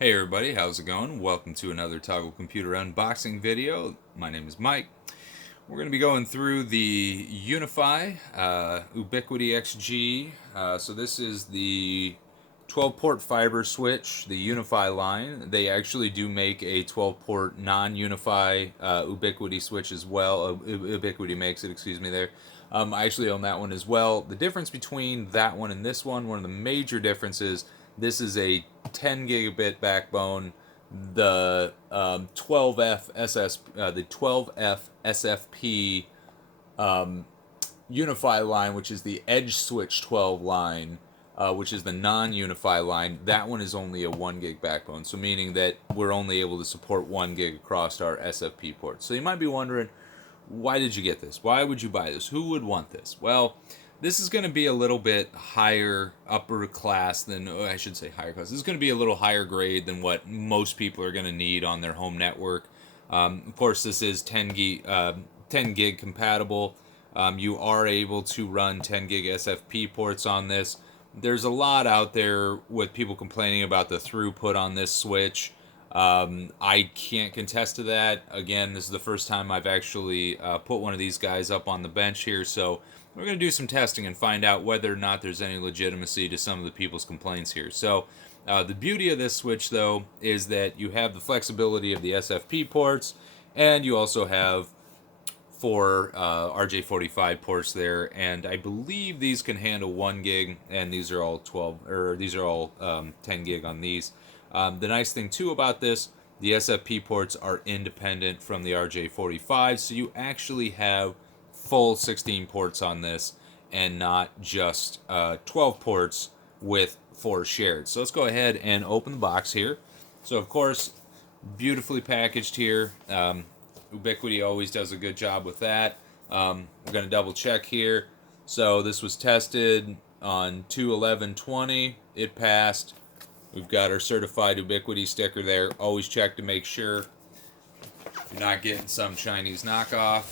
Hey everybody, how's it going? Welcome to another Toggle Computer unboxing video. My name is Mike. We're going to be going through the Unifi Ubiquiti-XG. So this is the 12-port fiber switch, the Unifi line. They actually do make a 12-port non-Unifi Ubiquiti switch as well. Ubiquiti makes it, excuse me there. I actually own that one as well. The difference between that one and this one of the major differences, this is a 10 gigabit backbone. The 12F SFP Unify line, which is the Edge Switch 12 line, which is the non-Unify line, that one is only a 1 gig backbone. So meaning that we're only able to support 1 gig across our SFP ports. So you might be wondering, why did you get this? Why would you buy this? Who would want this? Well, this is going to be a little bit higher upper class than, I should say higher class. This is going to be a little higher grade than what most people are going to need on their home network. Of course, this is 10 gig compatible. You are able to run 10 gig SFP ports on this. There's a lot out there with people complaining about the throughput on this switch. I can't contest to that. Again, this is the first time I've actually put one of these guys up on the bench here, so we're going to do some testing and find out whether or not there's any legitimacy to some of the people's complaints here. So the beauty of this switch, though, is that you have the flexibility of the SFP ports, and you also have four RJ45 ports there, and I believe these can handle 1 gig, and these are all 10 gig on these. The nice thing too about this, the SFP ports are independent from the RJ45, so you actually have full 16 ports on this and not just 12 ports with 4 shared. So let's go ahead and open the box here. So of course, beautifully packaged here. Ubiquiti always does a good job with that. We're going to double check here. So this was tested on 2/11/20. It passed. We've got our certified Ubiquiti sticker there. Always check to make sure you're not getting some Chinese knockoff.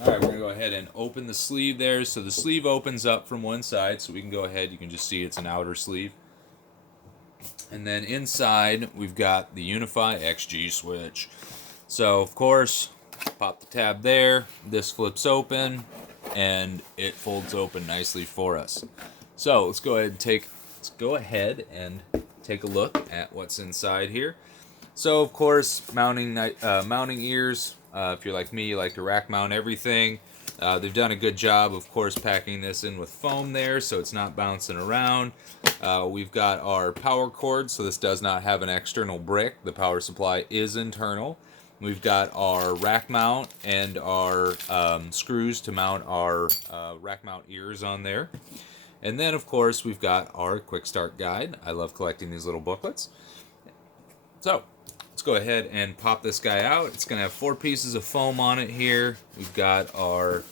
All right, we're going to go ahead and open the sleeve there. So the sleeve opens up from one side, so we can go ahead. You can just see it's an outer sleeve. And then inside, we've got the unifi-XG switch. So, of course, pop the tab there. This flips open, and it folds open nicely for us. So let's go ahead and take a look at what's inside here. So, of course, mounting ears. If you're like me, you like to rack mount everything. They've done a good job, of course, packing this in with foam there, so it's not bouncing around. We've got our power cord, so this does not have an external brick. The power supply is internal. We've got our rack mount and our screws to mount our rack mount ears on there. And then, of course, we've got our quick start guide. I love collecting these little booklets. So let's go ahead and pop this guy out. It's going to have 4 pieces of foam on it here. We've got our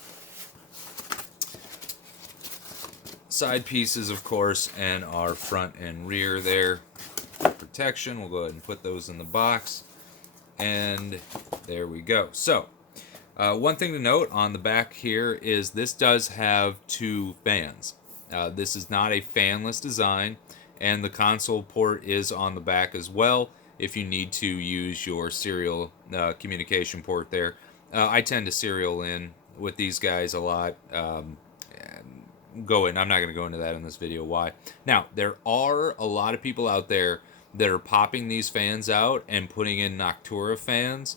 side pieces, of course, and our front and rear there for protection. We'll go ahead and put those in the box. And there we go. So one thing to note on the back here is this does have 2 fans. This is not a fanless design, and the console port is on the back as well if you need to use your serial communication port there. I tend to serial in with these guys a lot. I'm not going to go into that in this video why. Now, there are a lot of people out there that are popping these fans out and putting in Noctura fans.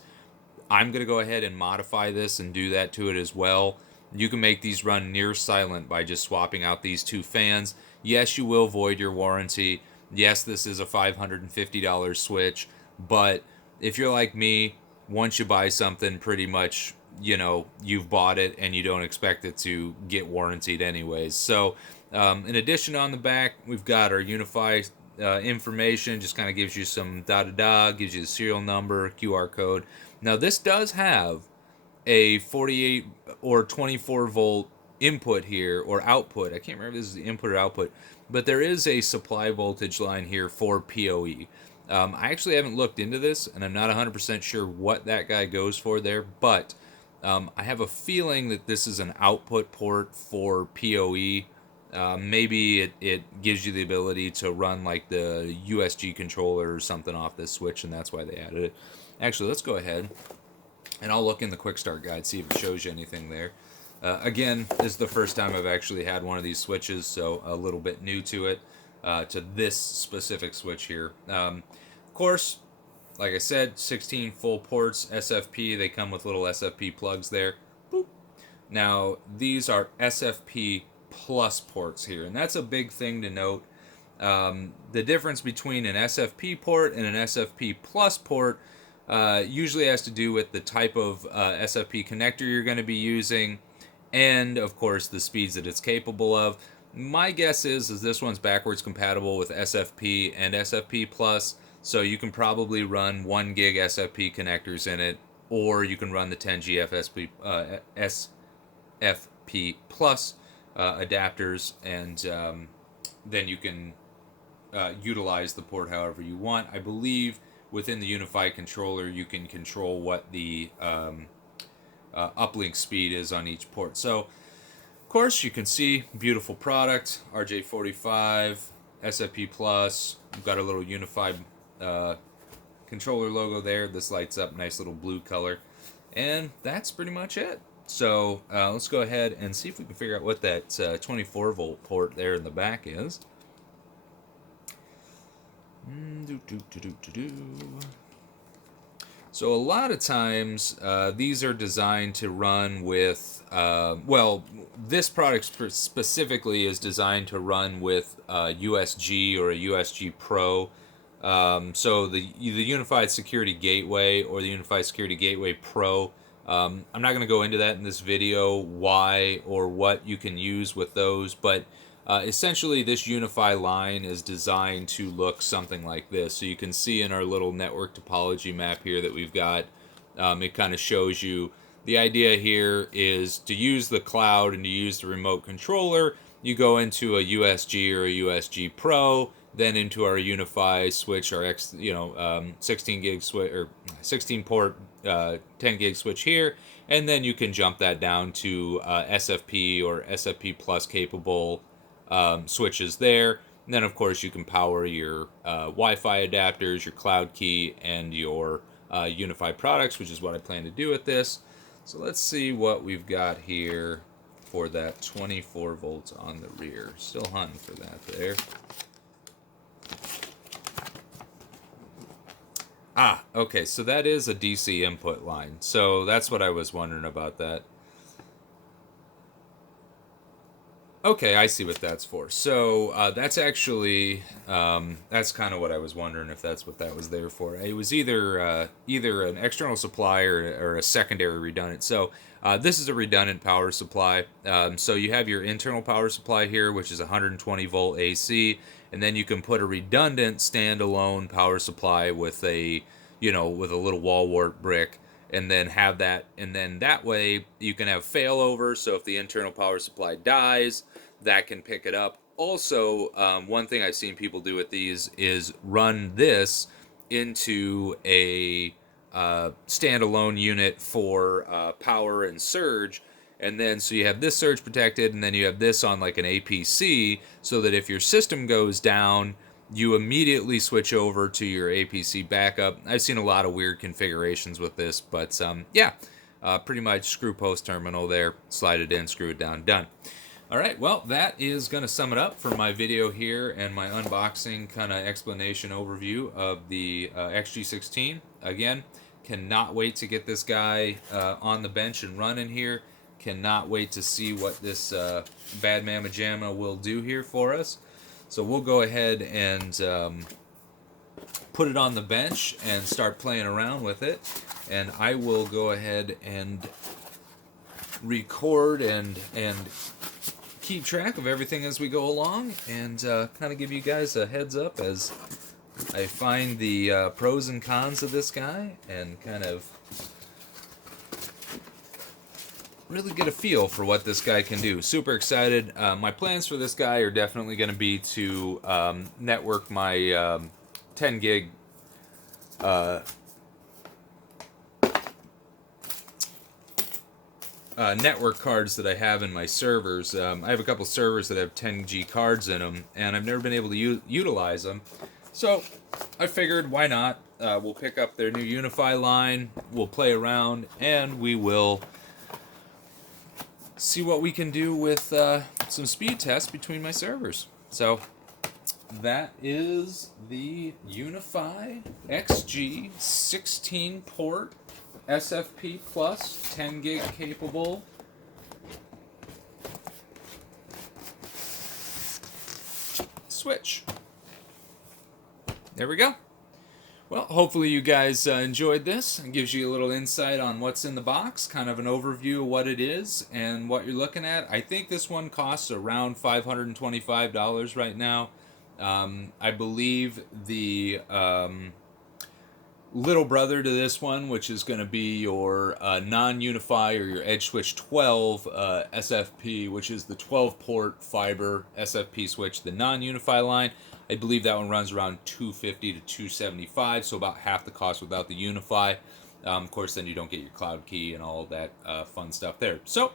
I'm going to go ahead and modify this and do that to it as well. You can make these run near silent by just swapping out these 2 fans. Yes, you will void your warranty. Yes, this is a $550 switch, but if you're like me, once you buy something, pretty much, you've bought it and you don't expect it to get warranted anyways. So, in addition, on the back, we've got our Unifi information, just kind of gives you some gives you the serial number, QR code. Now, this does have a 48 or 24 volt input here, or output. I can't remember if this is the input or output, but there is a supply voltage line here for PoE. I actually haven't looked into this, and I'm not 100% sure what that guy goes for there, but I have a feeling that this is an output port for PoE. Maybe it gives you the ability to run like the USG controller or something off this switch, and that's why they added it. Actually, let's go ahead and I'll look in the quick start guide, see if it shows you anything there. Again, this is the first time I've actually had one of these switches, so a little bit new to it, to this specific switch here. Of course, like I said, 16 full ports, SFP. They come with little SFP plugs there. Boop. Now, these are SFP plus ports here, and that's a big thing to note. The difference between an SFP port and an SFP plus port usually has to do with the type of SFP connector you're going to be using, and of course the speeds that it's capable of. My guess is this one's backwards compatible with SFP and SFP plus, so you can probably run 1 gig SFP connectors in it, or you can run the 10G SFP plus adapters, and then you can utilize the port however you want. I believe within the UniFi controller you can control what the uplink speed is on each port. So, of course, you can see beautiful product, RJ45, SFP plus. We've got a little unified controller logo there. This lights up, nice little blue color, and that's pretty much it. So let's go ahead and see if we can figure out what that 24 volt port there in the back is. So a lot of times these are designed to run with, well, this product specifically is designed to run with USG or a USG Pro. So the Unified Security Gateway or the Unified Security Gateway Pro. I'm not going to go into that in this video, why or what you can use with those, but essentially this UniFi line is designed to look something like this. So you can see in our little network topology map here that we've got, it kind of shows you the idea here is to use the cloud and to use the remote controller. You go into a USG or a USG Pro, then into our UniFi switch, our 16 gig switch or 16 port 10 gig switch here, and then you can jump that down to SFP or SFP plus capable switches there. And then of course you can power your Wi-Fi adapters, your cloud key, and your UniFi products, which is what I plan to do with this. So let's see what we've got here for that 24 volts on the rear. Still hunting for that there. Ah, okay, so that is a DC input line. So that's what I was wondering about that. Okay, I see what that's for. So that's actually, that's kind of what I was wondering, if that's what that was there for. It was either an external supply or a secondary redundant. So this is a redundant power supply. So you have your internal power supply here, which is 120 volt AC, and then you can put a redundant standalone power supply with a, with a little wall wart brick, and then have that, and then that way you can have failover, so if the internal power supply dies, that can pick it up. Also, one thing I've seen people do with these is run this into a standalone unit for power and surge, and then so you have this surge protected, and then you have this on like an APC, so that if your system goes down, you immediately switch over to your APC backup. I've seen a lot of weird configurations with this, but yeah, pretty much screw post terminal there, slide it in, screw it down, done. All right, well, that is going to sum it up for my video here and my unboxing kind of explanation overview of the XG16. Again, cannot wait to get this guy on the bench and running here. Cannot wait to see what this Bad Mama Jamma will do here for us. So we'll go ahead and put it on the bench and start playing around with it. And I will go ahead and record and keep track of everything as we go along, and kind of give you guys a heads up as I find the pros and cons of this guy and kind of really get a feel for what this guy can do. Super excited. My plans for this guy are definitely going to be to network my 10 gig network cards that I have in my servers. I have a couple servers that have 10G cards in them, and I've never been able to utilize them. So I figured, why not? We'll pick up their new UniFi line, we'll play around, and we will see what we can do with some speed tests between my servers. So that is the unifi-xg 16 port SFP plus 10 gig capable switch. There we go. Well, hopefully you guys enjoyed this. It gives you a little insight on what's in the box, kind of an overview of what it is and what you're looking at. I think this one costs around $525 right now. I believe the little brother to this one, which is going to be your non-unifi or your Edge Switch 12 SFP, which is the 12-port fiber SFP switch, the non-unifi line. I believe that one runs around $250 to $275, so about half the cost without the unifi. Of course, then you don't get your cloud key and all that fun stuff there. So,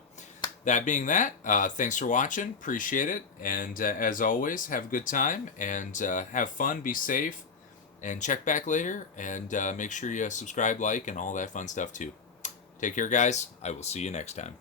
that being that, thanks for watching. Appreciate it. And as always, have a good time and have fun, be safe, and check back later. And make sure you subscribe, like, and all that fun stuff too. Take care, guys. I will see you next time.